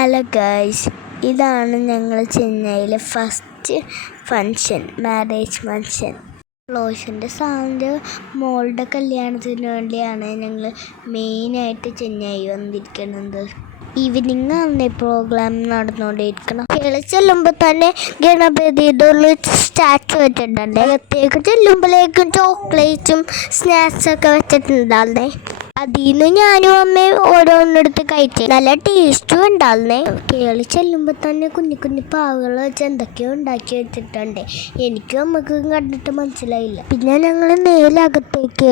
Hello guys, ഇതാണ് ഞങ്ങൾ ചെന്നൈയിലെ ഫസ്റ്റ് ഫങ്ഷൻ, മാരേജ് ഫങ്ഷൻ. റോഷൻ്റെ സാറിൻ്റെ മോളുടെ കല്യാണത്തിന് വേണ്ടിയാണ് ഞങ്ങൾ മെയിനായിട്ട് ചെന്നൈ വന്നിരിക്കുന്നത്. ഈവനിങ് ആണ് പ്രോഗ്രാം നടന്നുകൊണ്ടിരിക്കണം. കേളി ചെല്ലുമ്പോൾ തന്നെ ഗണപതിയുടെ ഒരു സ്റ്റാച്ചു വെച്ചിട്ടുണ്ട്. അകത്തേക്ക് ചെല്ലുമ്പോഴേക്കും ചോക്ലേറ്റും സ്നാക്സൊക്കെ വെച്ചിട്ടുണ്ടായിരുന്നേ. അതിൽ നിന്ന് ഞാനും അമ്മയും ഓരോന്നെടുത്ത് കഴിച്ചു. നല്ല ടേസ്റ്റും ഉണ്ടായിരുന്നേ. കേളി ചെല്ലുമ്പോൾ തന്നെ കുഞ്ഞു കുഞ്ഞു പാവകൾ വെച്ച് എന്തൊക്കെയോ ഉണ്ടാക്കി വെച്ചിട്ടുണ്ട്. എനിക്കും അമ്മക്കും കണ്ടിട്ട് മനസ്സിലായില്ല. പിന്നെ ഞങ്ങൾ നേരെ അകത്തേക്ക്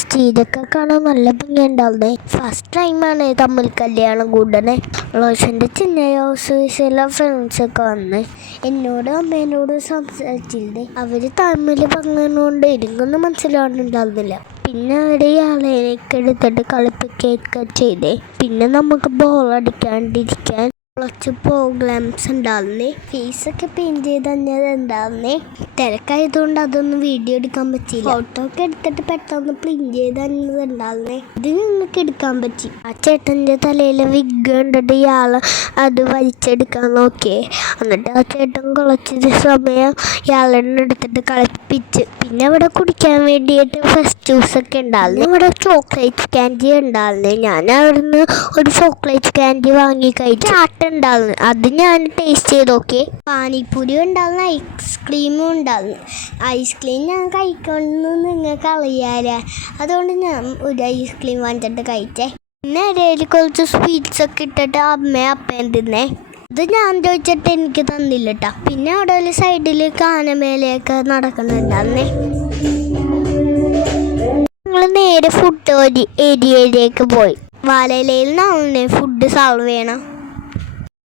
സ്റ്റേജൊക്കെ കാണാൻ നല്ല ഭംഗിയുണ്ടായിരുന്നേ. ഫസ്റ്റ് ടൈമാണ് തമ്മിൽ കല്യാണം കൂടണേ. റോഷൻ്റെ ചെന്നൈ ഹൗസിലെ ഫ്രണ്ട്സൊക്കെ വന്ന് എന്നോടും അമ്മേനോടും സംസാരിച്ചില്ലേ. അവർ തമ്മിൽ പങ്കുകൊണ്ട് എനിക്കൊന്നും മനസ്സിലാവുന്നുണ്ടായിരുന്നില്ല. പിന്നെ അവിടെ ഇയാളേക്ക് എടുത്തിട്ട് കളിപ്പിക്കുകയൊക്കെ ചെയ്തേ. പിന്നെ നമുക്ക് ബോറടിക്കാണ്ടിരിക്കാൻ കുറച്ച് പ്രോഗ്രാംസ് ഉണ്ടായിരുന്നേ. ഫേസൊക്കെ പെയിൻറ്റ് ചെയ്ത് തന്നത് ഉണ്ടായിരുന്നേ. തിരക്കായതുകൊണ്ട് അതൊന്നും വീഡിയോ എടുക്കാൻ പറ്റിയില്ല. ഫോട്ടോ ഒക്കെ എടുത്തിട്ട് പെട്ടെന്ന് പ്രിന്റ് ചെയ്ത് തന്നത് ഉണ്ടായിരുന്നേ. ഇത് ഞങ്ങൾക്ക് എടുക്കാൻ പറ്റി. ആ ചേട്ടൻ്റെ തലയിൽ വിഗ് കണ്ടിട്ട് ഇയാൾ അത് വലിച്ചെടുക്കാൻ നോക്കിയേ. എന്നിട്ട് ആ ചേട്ടൻ കുറച്ച് സമയം ഇയാളെന്നെ എടുത്തിട്ട് കളിപ്പിച്ച്. പിന്നെ അവിടെ കുടിക്കാൻ വേണ്ടിയിട്ട് ഫ്രഷ് ജ്യൂസൊക്കെ ഉണ്ടായിരുന്നു. ഇവിടെ ചോക്ലേറ്റ് ക്യാൻഡി ഉണ്ടായിരുന്നു. ഞാൻ അവിടുന്ന് ഒരു ചോക്ലേറ്റ് ക്യാൻഡി വാങ്ങി കഴിച്ചു. ഉണ്ടായിരുന്നു, അത് ഞാൻ ടേസ്റ്റ് ചെയ്ത് നോക്കി. പാനിപ്പൂരി ഉണ്ടായിരുന്നു, ഐസ്ക്രീമും ഉണ്ടായിരുന്നു. ഐസ്ക്രീം ഞാൻ കഴിക്കണമെന്ന് നിങ്ങൾക്ക് അറിയാലോ, അതുകൊണ്ട് ഞാൻ ഒരു ഐസ്ക്രീം വാങ്ങിച്ചിട്ട് കഴിച്ചേ. പിന്നെ ഇടയിൽ കുറച്ച് സ്വീറ്റ്സ് ഒക്കെ ഇട്ടിട്ട് അപ്പേൻ തിന്നേ. അത് ഞാൻ ചോദിച്ചിട്ട് എനിക്ക് തന്നില്ല കേട്ടോ. പിന്നെ അവിടെ ഒരു സൈഡിൽ കാനമേലയൊക്കെ നടക്കുന്നുണ്ടായിരുന്നേ. ഞങ്ങൾ നേരെ ഫുഡ് ഏരിയയിലേക്ക് പോയി. വാലയിലയിൽ നിന്നാണ് ഫുഡ് സർവ് ചെയ്യണം.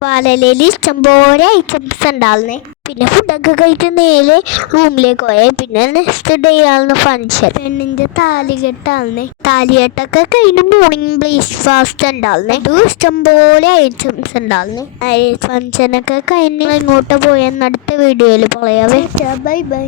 വാലയിലയിൽ ഇഷ്ടംപോലെ ഐറ്റംസ് ഉണ്ടായിരുന്നേ. പിന്നെ ഫുഡൊക്കെ കഴിച്ച് നേരെ റൂമിലേക്ക് പോയാൽ പിന്നെ നെക്സ്റ്റ് ഡേ ആണ് ഫങ്ഷൻ. പെണ്ണിൻ്റെ താലികെട്ടായിരുന്നേ. താലികെട്ടൊക്കെ കഴിഞ്ഞ് മോർണിംഗ് ബ്രേക്ക്ഫാസ്റ്റ് ഉണ്ടായിരുന്നേ. അതും ഇഷ്ടംപോലെ ഐറ്റംസ് ഉണ്ടായിരുന്നേ. ഫങ്ഷനൊക്കെ കഴിഞ്ഞ് ഇങ്ങോട്ട് പോയെന്ന് അടുത്ത വീഡിയോയിൽ പറയാവേ. Bye bye.